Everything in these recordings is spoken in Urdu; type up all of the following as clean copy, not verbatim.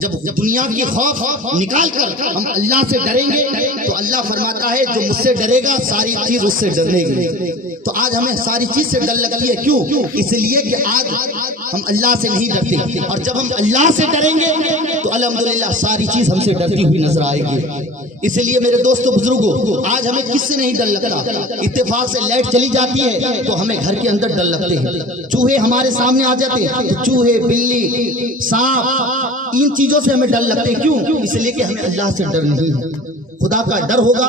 جب دنیا کی خوف نکال کر ہم اللہ سے ڈریں گے تو اللہ فرماتا ہے جو مجھ سے ڈرے گا ساری چیز اس سے ڈرنے گی۔ تو آج ہمیں ساری چیز سے ڈر لگتی ہے، کیوں؟ اس لیے کہ آج ہم اللہ سے نہیں ڈرتے، اور جب ہم اللہ سے ڈریں گے تو الحمدللہ ساری چیز ہم سے ڈرتی ہوئی نظر آئے گی۔ اس لیے میرے دوستو بزرگوں، آج ہمیں کس سے نہیں ڈر لگتا؟ اتفاق سے لائٹ چلی جاتی ہے تو ہمیں گھر کے اندر ڈر لگتے ہیں، چوہے ہمارے سامنے آ جاتے ہیں تو چوہے، بلی، سانپ، ان چیزوں سے ہمیں ڈر لگتے ہیں، کیوں؟ اس لیے کہ ہمیں اللہ سے ڈر نہیں ہے، خدا کا ڈر ہوگا۔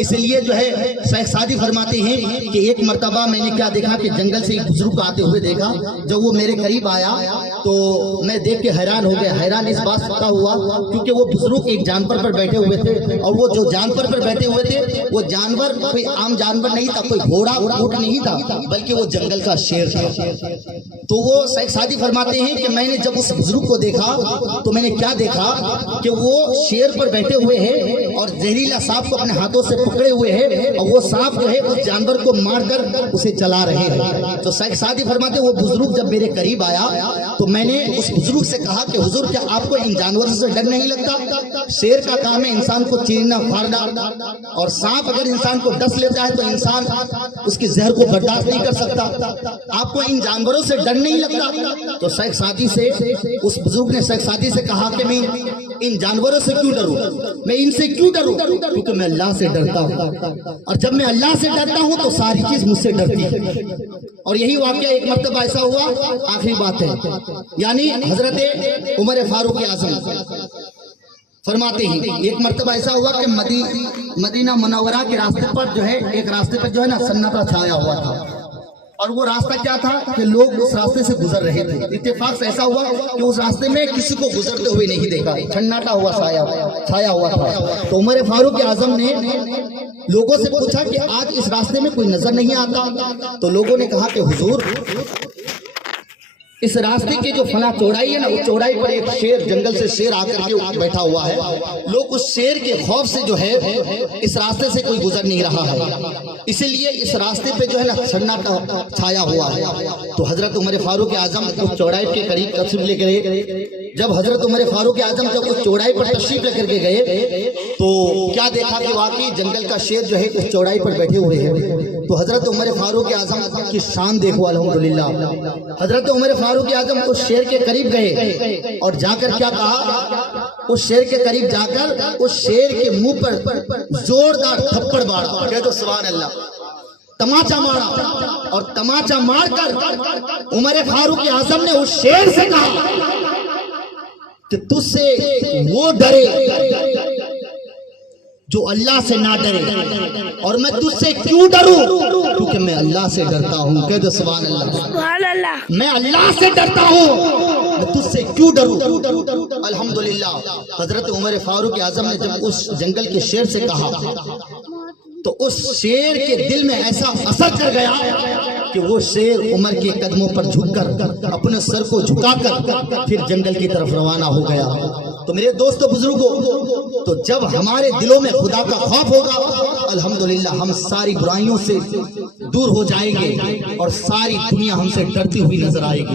اس لیے جو ہے شیخ سعدی فرماتے ہیں کہ ایک مرتبہ میں نے کیا دیکھا کہ جنگل سے ایک بزرگ آتے ہوئے دیکھا، جب وہ میرے قریب آیا تو میں دیکھ کے حیران ہو گیا۔ حیران اس بات کا ہوا کیونکہ وہ بزرگ ایک جانور پر بیٹھے ہوئے تھے، اور وہ جو جانور پر بیٹھے ہوئے تھے وہ جانور کوئی عام جانور نہیں تھا، کوئی گھوڑا اونٹ نہیں تھا، بلکہ وہ جنگل کا شیر تھا۔ تو وہ شیخ سعدی فرماتے ہیں کہ میں نے جب اس بزرگ کو دیکھا تو میں نے کیا دیکھا کہ وہ شیر پر بیٹھے ہوئے ہیں اور زہریلا سانپ کو اپنے ہاتھوں سے پکڑے ہوئے ہیں، اور وہ سانپ جو ہے اس جانور کو مار کر اسے چلا رہے ہیں۔ تو شیخ سعدی فرماتے ہیں وہ بزرگ جب میرے قریب آیا تو میں نے اس بزرگ سے کہا کہ حضور کیا آپ کو ان جانوروں سے ڈر نہیں لگتا؟ شیر کا کام ہے انسان کو چیرنا پھاڑنا، اور سانپ اگر انسان کو ڈس لیتا ہے تو انسان اس کی زہر کو برداشت نہیں کر سکتا، آپ کو ان جانوروں سے ڈر نہیں لگتا؟ تو شیخ سعدی سے اس بزرگ نے شیخ سعدی سے کہا کہ میں ان جانوروں سے کیوں ڈروں، میں ان سے کیوں ڈروں؟ کیونکہ میں اللہ سے ڈرتا ہوں، اور جب میں اللہ سے ڈرتا ہوں تو ساری چیز مجھ سے ڈرتی ہے۔ اور یہی واقعہ ایک مرتبہ ایسا ہوا، آخری بات ہے، یعنی حضرت عمر فاروق اعظم فرماتے ہیں ایک مرتبہ ایسا ہوا کہ مدینہ منورہ کے راستے پر جو ہے ایک راستے پر جو ہے نا سناٹا چھایا ہوا تھا، اور وہ راستہ کیا تھا کہ لوگ اس راستے سے گزر رہے تھے۔ اتفاق سے ایسا ہوا کہ اس راستے میں کسی کو گزرتے ہوئے نہیں دیکھا، سناٹا ہوا چھایا ہوا تھا۔ تو عمر فاروق اعظم نے لوگوں سے پوچھا کہ آج اس راستے میں کوئی نظر نہیں آتا؟ تو لوگوں نے کہا کہ حضور اس راستے کی جو فلاں چوڑائی ہے نا، اس چوڑائی پر ایک شیر، جنگل سے شیر آ کر کے بیٹھا ہوا ہے، لوگ اس شیر کے خوف سے جو ہے اس راستے سے کوئی گزر نہیں رہا ہے، اسی لیے اس راستے پہ جو ہے نا سناٹا چھایا ہوا ہے۔ تو حضرت عمر فاروق اعظم اس چوڑائی کے قریب تشریف لے گئے۔ جب حضرت عمر فاروق اعظم جب اس چوڑائی پر تشریف لے کر کے گئے تو کیا دیکھا کہ واقعی جنگل کا شیر جو ہے اس چوڑائی پر بیٹھے ہوئے ہیں۔ تو حضرت عمر فاروق اعظم کی شان دیکھو الحمدللہ، حضرت عمر فاروق اعظم اس شیر کے قریب گئے اور جا کر کیا کہا، اس شیر کے قریب جا کر اس شیر کے منہ پر زوردار تھپڑ مارا، کہہ دو سبحان اللہ، تماچا مارا، اور تماچا مار کر عمر فاروق اعظم نے اس شیر سے کہا کہ تجھ سے وہ ڈرے جو اللہ سے نہ ڈرے، اور میں تجھ سے کیوں ڈروں؟ کیونکہ میں اللہ سے ڈرتا ہوں، کہہ دو سبحان اللہ، میں اللہ سے ڈرتا ہوں، میں تجھ سے کیوں ڈروں؟ الحمدللہ حضرت عمر فاروق اعظم نے جب اس جنگل کے شیر سے کہا تو اس شیر کے دل میں ایسا اثر کر گیا کہ وہ شیر عمر کے قدموں پر جھک کر اپنے سر کو جھکا کر پھر جنگل کی طرف روانہ ہو گیا۔ تو میرے دوستو بزرگوں، تو جب ہمارے دلوں میں خدا کا خوف ہوگا الحمدللہ ہم ساری برائیوں سے دور ہو جائیں گے، اور ساری دنیا ہم سے ڈرتی ہوئی نظر آئے گی۔